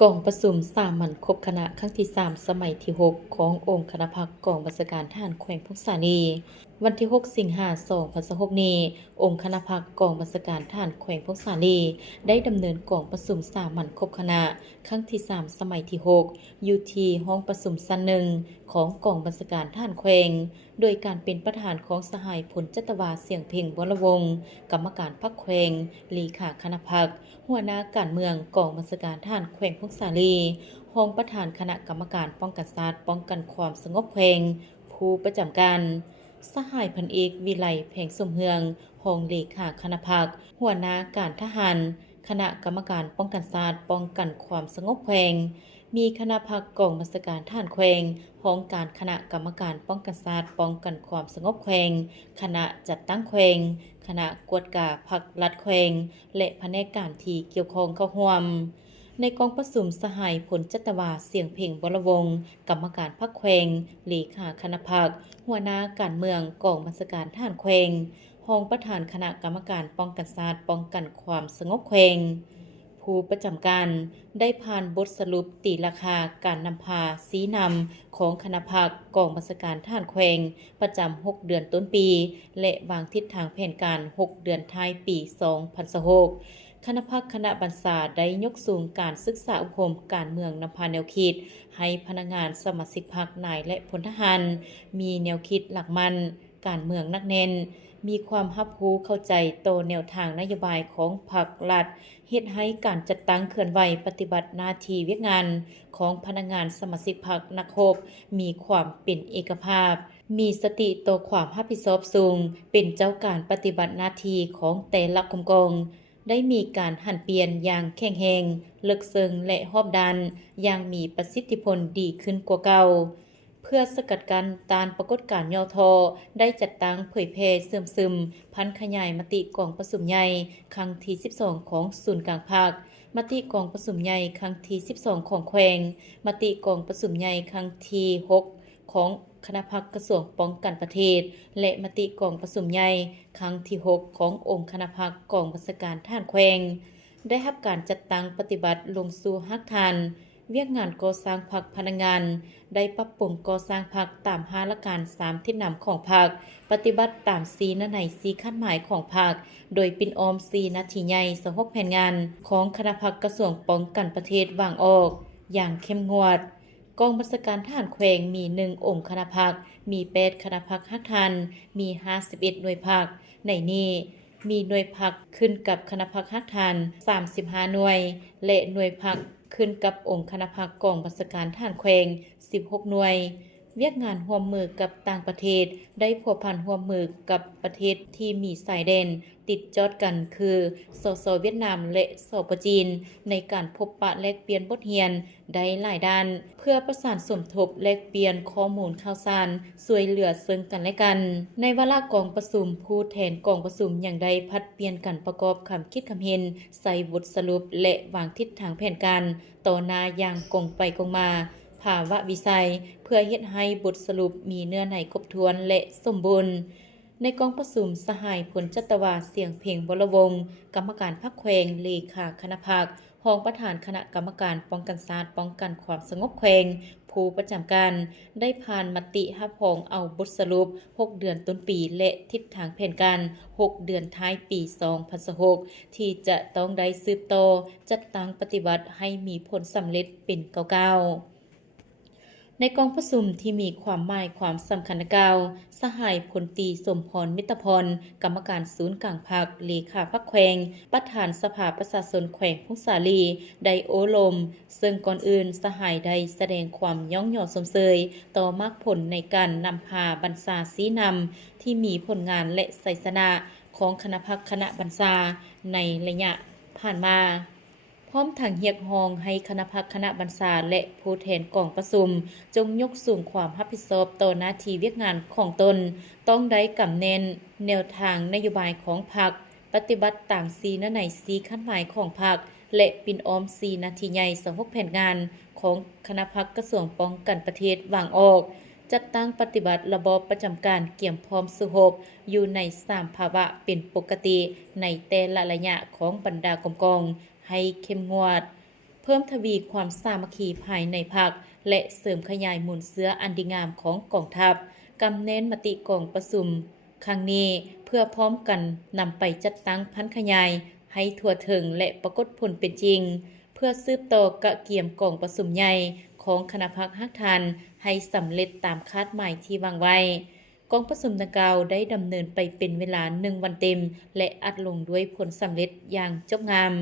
กองประสุมสามัญครบคณะครั้งที่3สมัยที่6ขององค์คณะพักกองบัญชาการทหารแขวงพงษานีวันที่6สิงหาคม2026นี้องค์คณะพักกองบัญชาการทหารแขวงพงษานีได้ดำเนินกองประสุมสามัญครบคณะครั้งที่3สมัยที่6อยู่ที่ห้องประสุมชั้น1ของกองบัญชาการทหารแขวงโดยการเป็นประธานของสหายผลจัตวาเสียงเพ่งวรวงศ์กรรมการพรรคแขวงเลขาคณะพรรคหัวหน้าการเมืองกองบัญชาการทหารแขวงพงษานีรองประธานคณะกรรมการป้องกันศาสตร์ป้องกันความสงบแขวงผู้ประจำการสหายพันเอกวิไลแผงสมเฮืองรองเลขาคณะพรรคหัวหน้าการทหารคณะกรรมการป้องกันศาสตร์ป้องกันความสงบแขวงมีคณะพักกองบัญชาการทหารแขวงรองการคณะกรรมการป้องกันศาสตร์ป้องกันความสงบแขวงคณะจัดตั้งแขวงคณะกวดกาพรรครัฐแขวงและแผนกการที่เกี่ยวข้องเข้าร่วมในกองประสุมสหายผลจัตวาเสียงเพ่งวรวงศ์กรรมการพรรคแขวงเลขาคณะพรรคหัวหน้าการเมืองกองบัญชาการทหารแขวงรองประธานคณะกรรมการป้องกันศาสตร์ป้องกันความสงบแขวงผู้ประจำการได้ผ่านบทสรุปตีราคาการนำพาสีนำของคณะพรรคกองบัญชาการทหารแขวงประจำ6เดือนต้นปีและวางทิศทางแผนการ6เดือนท้ายปี2026คณะพรรคคณะบัญชาได้ยกสูงการศึกษาอบรมการเมืองนำพาแนวคิดให้พนักงานสมาชิกพรรคนายและพลทหารมีแนวคิดหลักมั่นการเมืองนักแน่นมีความรับรู้เข้าใจต่อแนวทางนโยบายของพรรครัฐเฮ็ดให้การจัดตั้งเคลื่อนไหวปฏิบัติหน้าที่เวียกงานของพนักงานสมาชิกพรรคนักรบมีความเป็นเอกภาพมีสติต่อความรับผิดชอบสูงเป็นเจ้าการปฏิบัติหน้าที่ของแต่ละกองได้มีการหันเปลี่ยนอย่างแข็งแรงลึกซึ้งและรอบด้านอย่างมีประสิทธิผลดีขึ้นกว่าเก่าเพื่อสกัดกั้นต้านปรากฏการณ์ย่อท้อได้จัดตั้งเผยแพร่เสื่อมซึมพันขยายมติกองประชุมใหญ่ครั้งที่12ของศูนย์กลางภาคมติกองประชุมใหญ่ครั้งที่12ของแขวงมติกองประชุมใหญ่ครั้งที่6ของคณะพรรคกระทรวงป้องกันประเทศและมติกองประชุมใหญ่ครั้งที่6ขององค์คณะพรรคกองบัญชาการทหารแขวงได้รับการจัดตั้งปฏิบัติลงสู่หากฐานเวียกงานก่อสร้างพรรคพนักงานได้ปรับปรุงก่อสร้างพรรคตาม5หลักการ3ทิศนำของพรรคปฏิบัติตาม4นัย4ขั้นหมายของพรรคโดยปินออม4นาทีใหญ่สหกแผนงานของคณะพรรคกระทรวงป้องกันประเทศวางออกอย่างเข้มงวดกองบัญชาการทหารแขวงมี1องค์คณะพรรคมี8คณะพรรคฮักทันมี51หน่วยพรรคในนี้มีหน่วยพรรคขึ้นกับคณะพรรคฮักทัน35หน่วยและหน่วยพรรคขึ้นกับองค์คณะพรรคกองบัญชาการทหารแขวง16หน่วยเวียกงานร่วมมือกับต่างประเทศได้พัวพันร่วมมือกับประเทศที่มีสายแดนติดจอดกันคือสสเวียดนามและสปจีนในการพบปะแลกเปลี่ยนบทเรียนได้หลายด้านเพื่อประสานสมทบแลกเปลี่ยนข้อมูลข่าวสารช่วยเหลือซึ่งกันและกันในวาระกองประชุมผู้แทนกองประชุมยังได้พัดเปลี่ยนกันประกอบคำคิดคำเห็นใส่บทสรุปและวางทิศทางแผนการต่อหน้าอย่างกงไปกงมาภาวะวิสัยเพื่อเฮ็ดให้บทสรุปมีเนื้อในครบถ้วนและสมบูรณ์ในกองประชุมสหายผลจัตวาเสียงเพ่งวรวงศ์กรรมการพรรคแขวงเลขาคณะพรรครองประธานคณะกรรมการป้องกันศาสตร์ป้องกันความสงบแขวงผู้ประจำการได้ผ่านมติรับรองเอาบทสรุป6เดือนต้นปีและทิศทางแผนการ6เดือนท้ายปี2026ที่จะต้องได้สืบต่อจัดตั้งปฏิบัติให้มีผลสำเร็จเป็นก้าวในกองประชุมที่มีความหมายความสำคัญดังกล่าวสหายพลตรีสมพรมิตรพรกรรมการศูนย์กลางพรรคเลขาพรรคแขวงประธานสภาประชาชนแขวงพงษาลีได้โอลมซึ่งก่อนอื่นสหายได้แสดงความย่องหย่อสมเสยต่อมรรคผลในการนำพาบรรษาสีนำที่มีผลงานและไสยชนะของคณะพรรคคณะบรรษาในระยะผ่านมาพร้อมทั้งเรียกร้องให้คณะพรรคคณะบรรษาและผู้แทนกองประชุมจงยกสูงความรับผิดชอบต่อหน้าที่เวียกงานของตนต้องได้กำแน่นแนวทางนโยบายของพรรคปฏิบัติตาม4นัย4ขั้นหมายของพรรคและปินออม4นาทีใหญ่26แผนงานของคณะพรรคกระทรวงป้องกันประเทศวางออกจัดตั้งปฏิบัติระบอบประจำการเกี่ยมพร้อมสุรบอยู่ใน3ภาวะเป็นปกติในแต่ละระยะของบรรดากองให้เข้มงวด เพิ่มทวีความสามัคคีภายในพรรคและเสริมขยายมูลเสื้ออันดีงามของกองทัพกำเน้นมติกองประชุมครั้งนี้เพื่อพร้อมกันนำไปจัดตั้งพันขยายให้ทั่วถึงและปรากฏผลเป็นจริงเพื่อสืบต่อกะเกียมกองประชุมใหญ่ของคณะพรรคฮักทันให้สำเร็จตามคาดหมายที่วางไว้กองประชุมดังกล่าวได้ดำเนินไปเป็นเวลา1 วันเต็มและอัดลงด้วยผลสำเร็จอย่างจบงาม